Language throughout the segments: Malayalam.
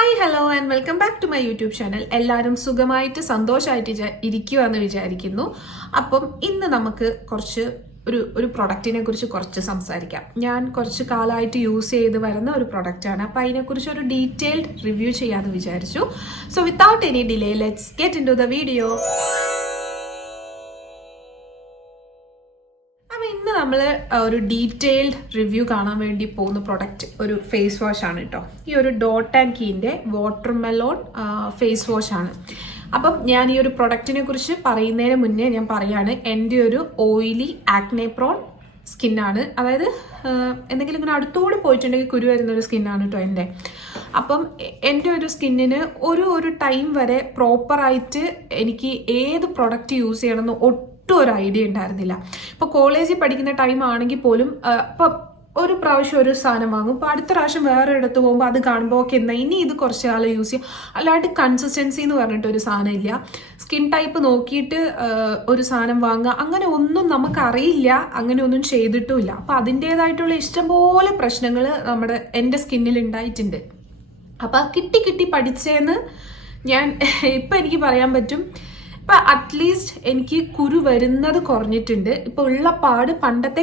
Hi hello and welcome back to my YouTube channel. എല്ലാവരും സുഖമായിട്ട് സന്തോഷമായിട്ട് ഇരിക്കുക എന്ന് വിചാരിക്കുന്നു. അപ്പം ഇന്ന് നമുക്ക് ഒരു പ്രൊഡക്റ്റിനെ കുറിച്ച് കുറച്ച് സംസാരിക്കാം. ഞാൻ കുറച്ച് കാലമായിട്ട് യൂസ് ചെയ്ത് വരുന്ന ഒരു പ്രൊഡക്റ്റാണ്. അപ്പം അതിനെക്കുറിച്ച് ഒരു ഡീറ്റെയിൽഡ് റിവ്യൂ ചെയ്യാമെന്ന് വിചാരിച്ചു. So without any delay let's get into the video. ഇന്ന് നമ്മൾ ഒരു ഡീറ്റെയിൽഡ് റിവ്യൂ കാണാൻ വേണ്ടി പോകുന്ന പ്രൊഡക്റ്റ് ഒരു ഫേസ് വാഷ് ആണ് കേട്ടോ. ഈ ഒരു ഡോട്ട് ആൻഡ് കീൻ്റെ വാട്ടർമെലോൺ ഫേസ് വാഷ് ആണ്. അപ്പം ഞാൻ ഈ ഒരു പ്രൊഡക്റ്റിനെ കുറിച്ച് പറയുന്നതിന് മുന്നേ ഞാൻ പറയാണ്, എൻ്റെ ഒരു ഓയിലി ആക്നെ പ്രോൺ സ്കിന്നാണ്. അതായത് എന്തെങ്കിലും ഇങ്ങനെ അടുത്തോടെ പോയിട്ടുണ്ടെങ്കിൽ കുരു വരുന്നൊരു സ്കിന്നാണ് കേട്ടോ എൻ്റെ. അപ്പം എൻ്റെ ഒരു സ്കിന്നിന് ഒരു ടൈം വരെ പ്രോപ്പറായിട്ട് എനിക്ക് ഏത് പ്രൊഡക്റ്റ് യൂസ് ചെയ്യണമെന്ന് ഒരു ഐഡിയ ഉണ്ടായിരുന്നില്ല. ഇപ്പോൾ കോളേജിൽ പഠിക്കുന്ന ടൈം ആണെങ്കിൽ പോലും ഇപ്പം ഒരു പ്രാവശ്യം ഒരു സാധനം വാങ്ങും, ഇപ്പോൾ അടുത്ത പ്രാവശ്യം വേറെ ഇടത്ത് പോകുമ്പോൾ അത് കാണുമ്പോൾ ഓക്കെ എന്നാ ഇനി ഇത് കുറച്ച് കാലം യൂസ് ചെയ്യാം. അല്ലാണ്ട് കൺസിസ്റ്റൻസി എന്ന് പറഞ്ഞിട്ട് ഒരു സാധനം ഇല്ല. സ്കിൻ ടൈപ്പ് നോക്കിയിട്ട് ഒരു സാധനം വാങ്ങുക, അങ്ങനെ ഒന്നും നമുക്കറിയില്ല, അങ്ങനെ ഒന്നും ചെയ്തിട്ടുമില്ല. അപ്പം അതിൻ്റേതായിട്ടുള്ള ഇഷ്ടംപോലെ പ്രശ്നങ്ങൾ എൻ്റെ സ്കിന്നിൽ ഉണ്ടായിട്ടുണ്ട്. അപ്പം കിട്ടി പഠിച്ചേന്ന് ഞാൻ ഇപ്പം എനിക്ക് പറയാൻ പറ്റും. ഇപ്പം അറ്റ്ലീസ്റ്റ് എനിക്ക് കുരു വരുന്നത് കുറഞ്ഞിട്ടുണ്ട്. ഇപ്പം ഉള്ള പാട് പണ്ടത്തെ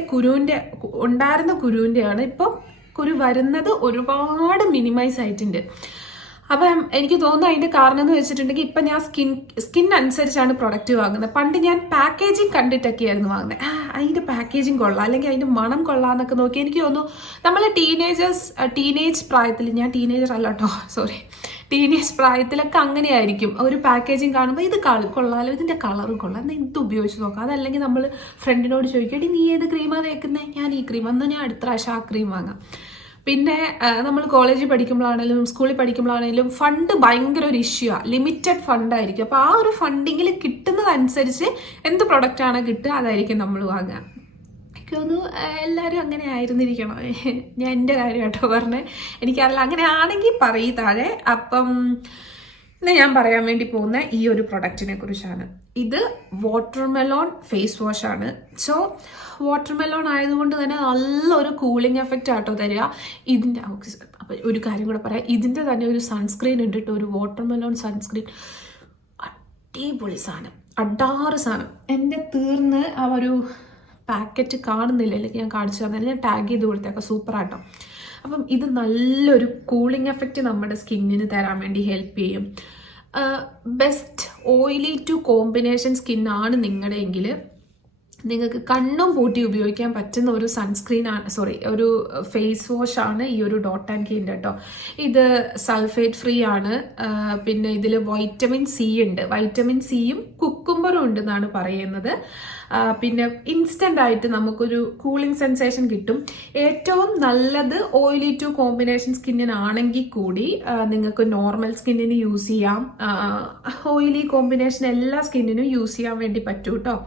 ഉണ്ടായിരുന്ന കുരുവിൻ്റെയാണ്. ഇപ്പം കുരു വരുന്നത് ഒരുപാട് മിനിമൈസ് ആയിട്ടുണ്ട്. അപ്പം എനിക്ക് തോന്നുന്നു അതിൻ്റെ കാരണം എന്ന് വെച്ചിട്ടുണ്ടെങ്കിൽ ഇപ്പം ഞാൻ സ്കിൻ അനുസരിച്ചാണ് പ്രൊഡക്റ്റ് വാങ്ങുന്നത്. പണ്ട് ഞാൻ പാക്കേജിങ് കണ്ടിട്ടൊക്കെയായിരുന്നു വാങ്ങുന്നത്. അതിൻ്റെ പാക്കേജിങ് കൊള്ളാം, അല്ലെങ്കിൽ അതിൻ്റെ മണം കൊള്ളാം എന്നൊക്കെ നോക്കി. എനിക്ക് തോന്നുന്നു നമ്മൾ ടീനേജ് പ്രായത്തിൽ, ഞാൻ ടീനേജർ അല്ല കേട്ടോ, സോറി, ടീനേജ് പ്രായത്തിലൊക്കെ അങ്ങനെയായിരിക്കും. ഒരു പാക്കേജിങ് കാണുമ്പോൾ ഇത് കൊള്ളാമല്ലോ, ഇതിൻ്റെ കളറ് കൊള്ളാം, എന്നാൽ ഇത് ഉപയോഗിച്ച് നോക്കാം. അതല്ലെങ്കിൽ നമ്മൾ ഫ്രണ്ടിനോട് ചോദിക്കട്ടെ, നീ ഏത് ക്രീമാണ് തേക്കുന്നത്? ഞാൻ ഈ ക്രീം, എന്നാൽ ഞാൻ അടുത്ത പ്രാവശ്യം ആ ക്രീം വാങ്ങാം. പിന്നെ നമ്മൾ കോളേജിൽ പഠിക്കുമ്പോഴാണെങ്കിലും സ്കൂളിൽ പഠിക്കുമ്പോഴാണെങ്കിലും ഫണ്ട് ഭയങ്കര ഒരു ഇഷ്യൂ ആണ്. ലിമിറ്റഡ് ഫണ്ടായിരിക്കും. അപ്പോൾ ആ ഒരു ഫണ്ടിങ്ങിൽ കിട്ടുന്നതനുസരിച്ച് എന്ത് പ്രൊഡക്റ്റാണ് കിട്ടുക അതായിരിക്കും നമ്മൾ വാങ്ങുക. എനിക്ക് തോന്നുന്നു എല്ലാവരും അങ്ങനെ ആയിരുന്നിരിക്കണം. ഞാൻ എൻ്റെ കാര്യം കേട്ടോ പറഞ്ഞേ, എനിക്കറിയില്ല, അങ്ങനെ ആണെങ്കിൽ പറയൂ താഴെ. അപ്പം ഇന്ന് ഞാൻ പറയാൻ വേണ്ടി പോകുന്ന ഈ ഒരു പ്രൊഡക്റ്റിനെ കുറിച്ചാണ്. ഇത് വാട്ടർമെലോൺ ഫേസ് വാഷ് ആണ്. സോ വാട്ടർമെലോൺ ആയതുകൊണ്ട് തന്നെ നല്ലൊരു കൂളിംഗ് എഫക്റ്റ് ആട്ടോ തരിക. ഇതിൻ്റെ അപ്പം ഒരു കാര്യം കൂടെ പറയാം, ഇതിൻ്റെ തന്നെ ഒരു സൺസ്ക്രീൻ ഉണ്ട് കേട്ടോ, ഒരു വാട്ടർമെലോൺ സൺസ്ക്രീൻ. അടിപൊളി സാധനം, അടാറ് സാധനം. എൻ്റെ തീർന്ന് ആ ഒരു പാക്കറ്റ് കാണുന്നില്ല, അല്ലെങ്കിൽ ഞാൻ കാണിച്ചു തന്നെ, ഞാൻ ടാഗ് ചെയ്ത് കൊടുത്തേക്കാം. സൂപ്പറാട്ടോ. അപ്പം ഇത് നല്ലൊരു കൂളിംഗ് എഫക്റ്റ് നമ്മുടെ സ്കിന്നിന് തരാൻ വേണ്ടി ഹെൽപ്പ് ചെയ്യും. ബെസ്റ്റ് ഓയിലി ടു കോമ്പിനേഷൻ സ്കിന്നാണ് നിങ്ങളുടെയെങ്കിൽ നിങ്ങൾക്ക് കണ്ണും പൂട്ടി ഉപയോഗിക്കാൻ പറ്റുന്ന ഒരു ഒരു ഫേസ് വാഷ് ആണ് ഈ ഒരു ഡോട്ട് ആൻഡ് കീൻ്റെ കേട്ടോ. ഇത് സൾഫേറ്റ് ഫ്രീ ആണ്. പിന്നെ ഇതിൽ വൈറ്റമിൻ സി ഉണ്ട്. വൈറ്റമിൻ സിയും കുക്കുംബറും ഉണ്ടെന്നാണ് പറയുന്നത്. പിന്നെ ഇൻസ്റ്റൻ്റ് ആയിട്ട് നമുക്കൊരു കൂളിംഗ് സെൻസേഷൻ കിട്ടും. ഏറ്റവും നല്ലത് ഓയിലി ടു കോമ്പിനേഷൻ സ്കിന്നിനാണെങ്കിൽ കൂടി നിങ്ങൾക്ക് നോർമൽ സ്കിന്നിന് യൂസ് ചെയ്യാം. ഓയിലി കോമ്പിനേഷൻ എല്ലാ സ്കിന്നിനും യൂസ് ചെയ്യാൻ വേണ്ടി പറ്റും കേട്ടോ.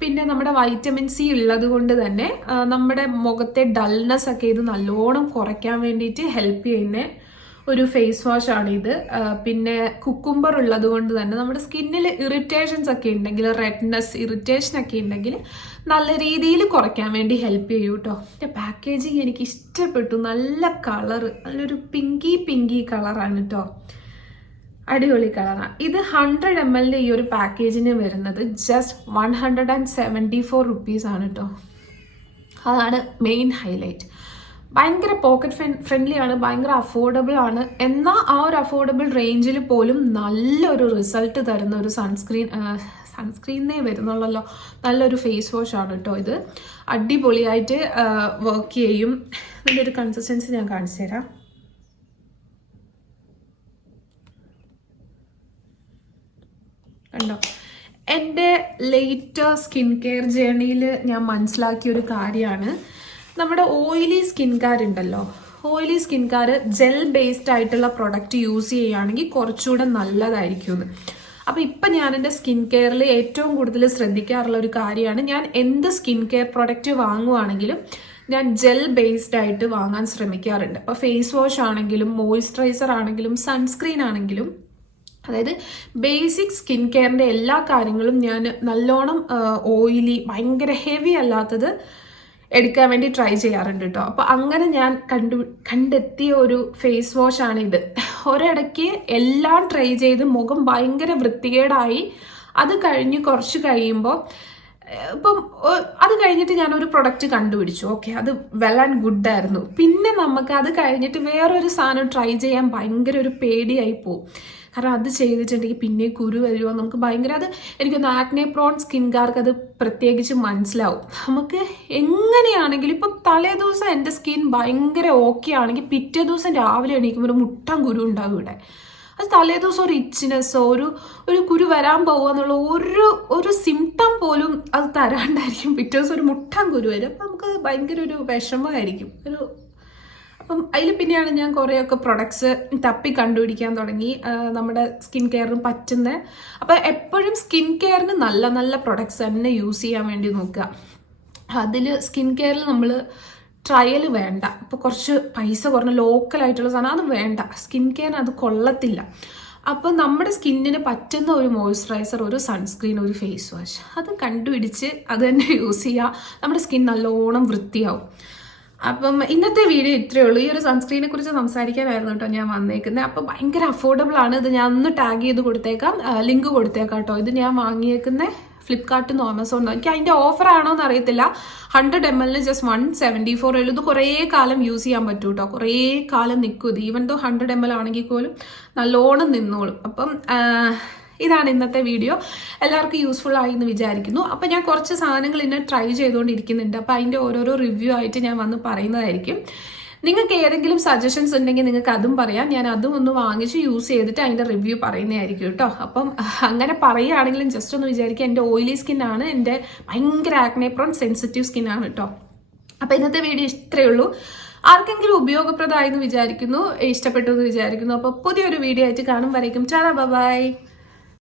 പിന്നെ നമ്മുടെ വൈറ്റമിൻ സി ഉള്ളത് കൊണ്ട് തന്നെ നമ്മുടെ മുഖത്തെ ഡൾനെസ് ഒക്കെ ഇത് നല്ലോണം കുറയ്ക്കാൻ വേണ്ടിയിട്ട് ഹെൽപ്പ് ചെയ്യുന്ന ഒരു ഫേസ് വാഷ് ആണ് ഇത്. പിന്നെ കുക്കുംബർ ഉള്ളത് കൊണ്ട് തന്നെ നമ്മുടെ സ്കിന്നിൽ ഇറിറ്റേഷൻസ് ഒക്കെ ഉണ്ടെങ്കിൽ, റെഡ്നെസ്, ഇറിറ്റേഷൻ ഒക്കെ ഉണ്ടെങ്കിൽ നല്ല രീതിയിൽ കുറയ്ക്കാൻ വേണ്ടി ഹെൽപ്പ് ചെയ്യും കേട്ടോ. എൻ്റെ പാക്കേജിങ് എനിക്ക് ഇഷ്ടപ്പെട്ടു. നല്ല കളറ്, നല്ലൊരു പിങ്കി കളറാണ് കേട്ടോ. അടിപൊളി കളറാണ്. ഇത് 100 ml ഈ ഒരു പാക്കേജിന് വരുന്നത് ജസ്റ്റ് 174 rupees ആണ് കേട്ടോ. അതാണ് മെയിൻ ഹൈലൈറ്റ്. ഭയങ്കര പോക്കറ്റ് ഫ്രണ്ട്ലി ആണ്, ഭയങ്കര അഫോർഡബിൾ ആണ്. എന്നാൽ ആ ഒരു അഫോർഡബിൾ റേഞ്ചിൽ പോലും നല്ലൊരു റിസൾട്ട് തരുന്ന ഒരു സൺസ്ക്രീനേ വരുന്നുള്ളല്ലോ, നല്ലൊരു ഫേസ് വാഷ് ആണ് കേട്ടോ. ഇത് അടിപൊളിയായിട്ട് വർക്ക് ചെയ്യും. ഇതിൻ്റെ ഒരു കൺസിസ്റ്റൻസി ഞാൻ കാണിച്ചു തരാം. കണ്ടോ, എൻ്റെ ലേറ്റർ സ്കിൻ കെയർ ജേർണിയിൽ ഞാൻ മനസ്സിലാക്കിയ ഒരു കാര്യമാണ്, നമ്മുടെ ഓയിലി സ്കിൻകാരുണ്ടല്ലോ, ഓയിലി സ്കിൻകാർ ജെൽ ബേസ്ഡ് ആയിട്ടുള്ള പ്രൊഡക്റ്റ് യൂസ് ചെയ്യുകയാണെങ്കിൽ കുറച്ചുകൂടെ നല്ലതായിരിക്കും. അപ്പോൾ ഇപ്പം ഞാൻ എൻ്റെ സ്കിൻ കെയറിൽ ഏറ്റവും കൂടുതൽ ശ്രദ്ധിക്കാറുള്ള ഒരു കാര്യമാണ്, ഞാൻ എന്ത് സ്കിൻ കെയർ പ്രൊഡക്റ്റ് വാങ്ങുവാണെങ്കിലും ഞാൻ ജെൽ ബേസ്ഡ് ആയിട്ട് വാങ്ങാൻ ശ്രമിക്കാറുണ്ട്. അപ്പോൾ ഫേസ് വാഷ് ആണെങ്കിലും മോയ്സ്ചറൈസർ ആണെങ്കിലും സൺസ്ക്രീൻ ആണെങ്കിലും, അതായത് ബേസിക് സ്കിൻ കെയറിൻ്റെ എല്ലാ കാര്യങ്ങളും ഞാൻ നല്ലോണം ഓയിലി, ഭയങ്കര ഹെവി അല്ലാത്തത് എടുക്കാൻ വേണ്ടി ട്രൈ ചെയ്യാറുണ്ട് കേട്ടോ. അപ്പോൾ അങ്ങനെ ഞാൻ കണ്ടെത്തിയ ഒരു ഫേസ് വാഷ് ആണ് ഇത്. ഒരിടയ്ക്ക് എല്ലാം ട്രൈ ചെയ്ത് മുഖം ഭയങ്കര വൃത്തികേടായി. അത് കഴിഞ്ഞ് കുറച്ച് കഴിയുമ്പോൾ ഇപ്പം അത് കഴിഞ്ഞിട്ട് ഞാനൊരു പ്രൊഡക്റ്റ് കണ്ടുപിടിച്ചു. ഓക്കെ, അത് വെൽ ആൻഡ് ഗുഡ് ആയിരുന്നു. പിന്നെ നമുക്ക് അത് കഴിഞ്ഞിട്ട് വേറൊരു സാധനം ട്രൈ ചെയ്യാൻ ഭയങ്കര ഒരു പേടിയായി പോവും. കാരണം അത് ചെയ്തിട്ടുണ്ടെങ്കിൽ പിന്നെ കുരു വരുമോ, നമുക്ക് ഭയങ്കര അത് എനിക്കൊന്ന് ആക്നെ പ്രോൺ സ്കിൻകാർക്ക് അത് പ്രത്യേകിച്ച് മനസ്സിലാവും. നമുക്ക് എങ്ങനെയാണെങ്കിലും ഇപ്പം തലേ ദിവസം എൻ്റെ സ്കിൻ ഭയങ്കര ഓക്കെ ആണെങ്കിൽ പിറ്റേ ദിവസം രാവിലെ എണീക്കുമ്പോൾ ഒരു മുട്ടൻ കുരു ഉണ്ടാവും ഇവിടെ. അത് തലേ ദിവസം ഒരു ഇച്ചിനെസ്സോ ഒരു കുരു വരാൻ പോകുക എന്നുള്ള ഒരു സിംറ്റം പോലും അത് തരാണ്ടായിരിക്കും പിറ്റേ ദിവസം ഒരു മുട്ടൻ കുരു വരും. അപ്പം നമുക്ക് ഭയങ്കര ഒരു വിഷമമായിരിക്കും. അപ്പം അതിൽ പിന്നെയാണ് ഞാൻ കുറേയൊക്കെ പ്രൊഡക്ട്സ് തപ്പി കണ്ടുപിടിക്കാൻ തുടങ്ങി നമ്മുടെ സ്കിൻ കെയറിന് പറ്റുന്ന. അപ്പം എപ്പോഴും സ്കിൻ കെയറിന് നല്ല നല്ല പ്രൊഡക്ട്സ് തന്നെ യൂസ് ചെയ്യാൻ വേണ്ടി നോക്കുക. അതിൽ സ്കിൻ കെയറിൽ നമ്മൾ ട്രയൽ വേണ്ട. ഇപ്പോൾ കുറച്ച് പൈസ കുറഞ്ഞ ലോക്കലായിട്ടുള്ള സാധനം അത് വേണ്ട. സ്കിൻ കെയറിന് അത് കൊള്ളത്തില്ല. അപ്പോൾ നമ്മുടെ സ്കിന്നിന് പറ്റുന്ന ഒരു മോയ്സ്ചറൈസർ, ഒരു സൺസ്ക്രീൻ, ഒരു ഫേസ് വാഷ് അത് കണ്ടുപിടിച്ച് അത് തന്നെ യൂസ് ചെയ്യുക. നമ്മുടെ സ്കിൻ നല്ലോണം വൃത്തിയാവും. അപ്പം ഇന്നത്തെ വീഡിയോ ഇത്രയേ ഉള്ളൂ. ഈ ഒരു സൺസ്ക്രീനെ കുറിച്ച് സംസാരിക്കാനായിരുന്നു കേട്ടോ ഞാൻ വന്നേക്കുന്നത്. അപ്പോൾ ഭയങ്കര അഫോർഡബിൾ ആണ്. ഇത് ഞാൻ ഒന്ന് ടാഗ് ചെയ്ത് കൊടുത്തേക്കാം, ലിങ്ക് കൊടുത്തേക്കാം കേട്ടോ. ഇത് ഞാൻ വാങ്ങിയേക്കുന്ന ഫ്ലിപ്കാർട്ടിൽ നിന്നോ ആമസോണിൽ. എനിക്ക് അതിൻ്റെ ഓഫർ ആണോ എന്ന് അറിയത്തില്ല. 100 ml ജസ്റ്റ് 174 ഉള്ളൂ. ഇത് കുറേ കാലം യൂസ് ചെയ്യാൻ പറ്റും കേട്ടോ. കുറേ കാലം നിൽക്കും ഇത്. ഈവൻ ദോ 100 ml ആണെങ്കിൽ പോലും നല്ലോണം നിന്നോളും. അപ്പം ഇതാണ് ഇന്നത്തെ വീഡിയോ. എല്ലാവർക്കും യൂസ്ഫുൾ ആയി എന്ന് വിചാരിക്കുന്നു. അപ്പം ഞാൻ കുറച്ച് സാധനങ്ങൾ ഇന്ന് ട്രൈ ചെയ്തുകൊണ്ടിരിക്കുന്നുണ്ട്. അപ്പം അതിൻ്റെ ഓരോരോ റിവ്യൂ ആയിട്ട് ഞാൻ വന്ന് പറയുന്നതായിരിക്കും. നിങ്ങൾക്ക് ഏതെങ്കിലും സജഷൻസ് ഉണ്ടെങ്കിൽ നിങ്ങൾക്ക് അതും പറയാം. ഞാൻ അതും ഒന്ന് വാങ്ങിച്ച് യൂസ് ചെയ്തിട്ട് അതിൻ്റെ റിവ്യൂ പറയുന്നതായിരിക്കും കേട്ടോ. അപ്പം അങ്ങനെ പറയുകയാണെങ്കിലും ജസ്റ്റ് ഒന്ന് വിചാരിക്കുക, എൻ്റെ ഓയിലി സ്കിന്നാണ്, എൻ്റെ ഭയങ്കര ആക്നെ പ്രോൺ സെൻസിറ്റീവ് സ്കിന്നാണ് കേട്ടോ. അപ്പം ഇന്നത്തെ വീഡിയോ ഇത്രയേ ഉള്ളൂ. ആർക്കെങ്കിലും ഉപയോഗപ്രദമായി എന്ന് വിചാരിക്കുന്നു, ഇഷ്ടപ്പെട്ടു എന്ന് വിചാരിക്കുന്നു. അപ്പോൾ പുതിയൊരു വീഡിയോ ആയിട്ട് കാണും വരയ്ക്കും. ടാറ്റാ, ബൈ.